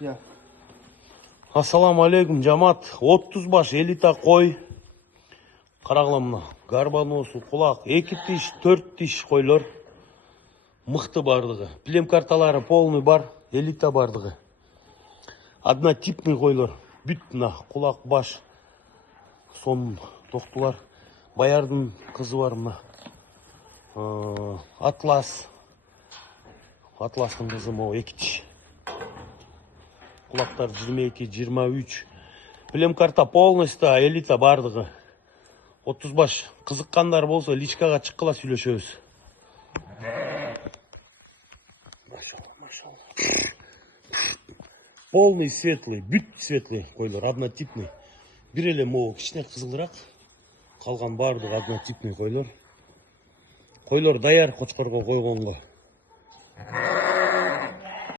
да. Ассаламу алейкум, жамат. 30 баш элита кой. Карагыла мына гарбаносу, кулак, 2 тиш, 4 тиш койлор. Мыкты бардыгы. Плем карталары полный бар, элита бардыгы. Однотипный койлор. Бүт мына кулак, баш. Сон токтулар. Баярдын кызы бар мына. Атлас. Атластын кызы могу 2 тиш. Кулактар 22, 23. Плем карта полностью элита бардыгы. 30 баш кызыккандар болсо личкага чыккыла сүйлөшөбүз. Полный светлый, бүт светлый койлор, однотипный. Бир эле могу кичине кызылыраак, калган бардыгы однотипный койлор. Койлор даяр кочкорго койгонго.